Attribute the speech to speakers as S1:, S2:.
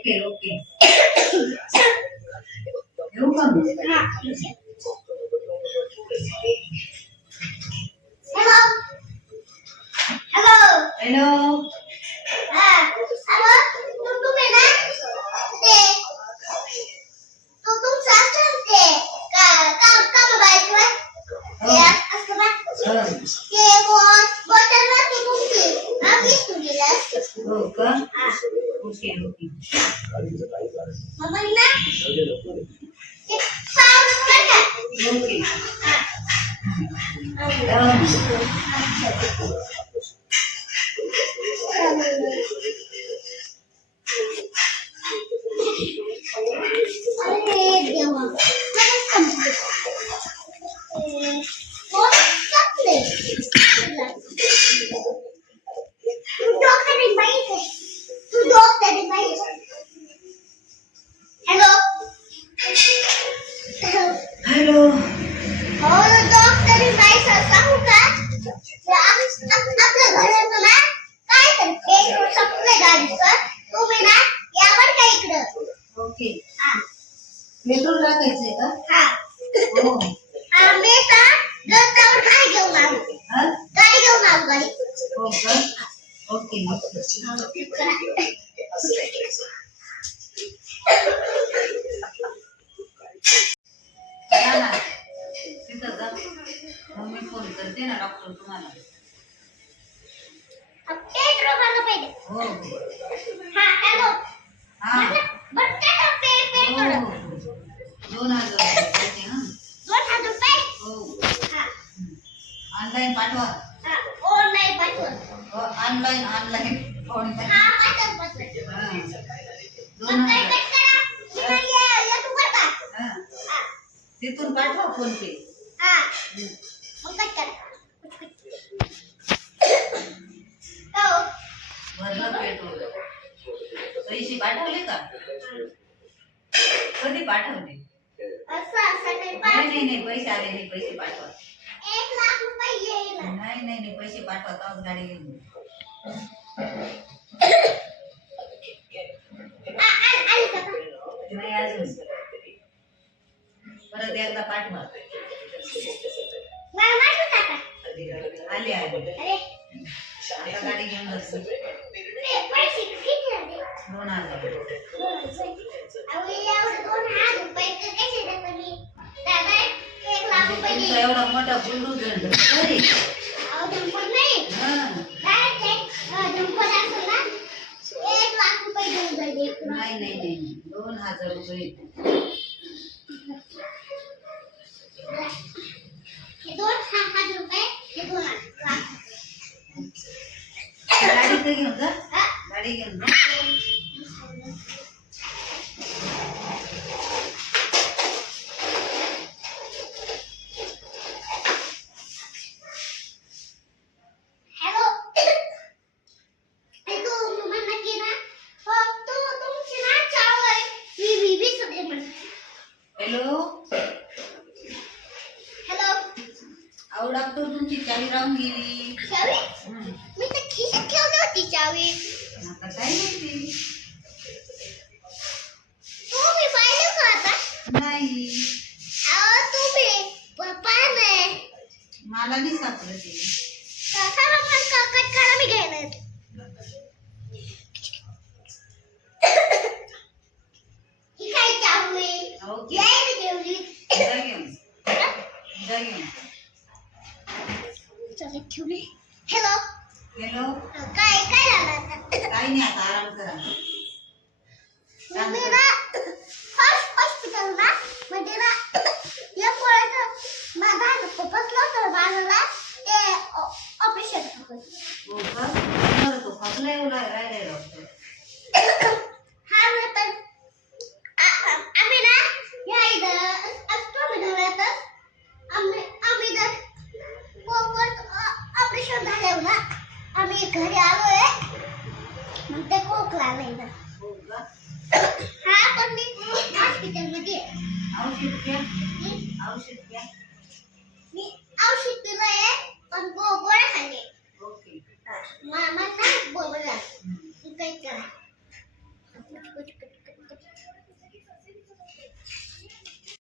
S1: Okay okay येऊ का मग?
S2: हॅलो हॅलो
S1: हॅलो
S2: हा हॅलो तुम तुम्ही ना ते तू तुमचं असतं ना ते का काम काम बायको ते असतं ना
S1: हा.
S2: ते बॉ- बॉटल ना ती तुमची आम्हीच तुझी असते
S1: हो का
S2: हा
S1: ओके ओके
S2: मग आपल्या घराचं ना काय गाडीचं तुम्ही ना यावर का इकडं?
S1: ओके.
S2: हा.
S1: पेट्रोल टाकायचंय का?
S2: हा.
S1: हो
S2: आम्ही का रस्त्यावर गाडी घेऊन आलो.
S1: हा?
S2: गाडी घेऊन आलो गाडी
S1: हो ओके. ओके फोन करते ना डॉक्टर तुम्हाला.
S2: पाहिजे.
S1: हो.
S2: हा हॅलो.
S1: हा.
S2: बरं काय पे पेट्रोल.
S1: दोन हजार रुपये पाहिजे, हं?
S2: दोन हजार रुपये?
S1: हो.
S2: हा.
S1: ऑनलाईन पाठवा.
S2: हा ऑनलाईन पाठवून
S1: हो ऑनलाईन ऑनलाईन फोन
S2: हा
S1: दोन हजार. तिथून पाठवा फोन पे.
S2: हा मग कट करा हो
S1: भरलं पेट्रोल पैसे पाठवले का? कधी पाठवले? नाही नाही नाही पैसे आले नाही पैसे पाठवा नाही नाही नाही पैसे पाठवा तेव्हाच गाडी घेऊन? नाही अजून. परत एकदा पाठवा. आले आले. आता गाडी घेऊन बस
S2: एवढा
S1: मोठा बुलडूज
S2: नाही.
S1: हा
S2: एक, एक लाख.
S1: नाही नाही नाही नाही. दोन हजार रुपये
S2: रुपये, दोन लाख.
S1: गाडी तर घेऊन जा
S2: हा?
S1: गाडी घेऊन जा
S2: हॅलो हे तू म्हणा की ना हो, तू तुमची ना चाव आहे मी मी विसरले म्हणा
S1: हॅलो
S2: हॅलो
S1: डॉक्टर तुमची चावी राहून गेली.
S2: चावी. मी तर खिशात ठेवली होती चावी.
S1: आता काय माहिती
S2: तुम्ही पाहिलं का आता?
S1: नाही.
S2: अहो तुम्ही पप्पा नाही
S1: मला नाही सापडत ते
S2: पण कट करा मी येते. ही काय चावी?
S1: ओके
S2: यायला ठेवली
S1: जा घेऊन. जा घेऊन.
S2: चला ठेवली. हॅलो
S1: हॅलो
S2: काय काय झालं आता?
S1: काही नाही आता आराम करा.
S2: मी ना फर्स्ट हॉस्पिटल ना म्हणजे ना एक वेळेचं माझा पप्पाच होतं बाजूला ते ऑपरेशन
S1: फसला राहिलाय डॉक्टर
S2: खोकला नाही
S1: हा
S2: पण मी हॉस्पिटलमध्ये औषध घ्या.
S1: औषध घ्या. मी औषध दिलंय पण गो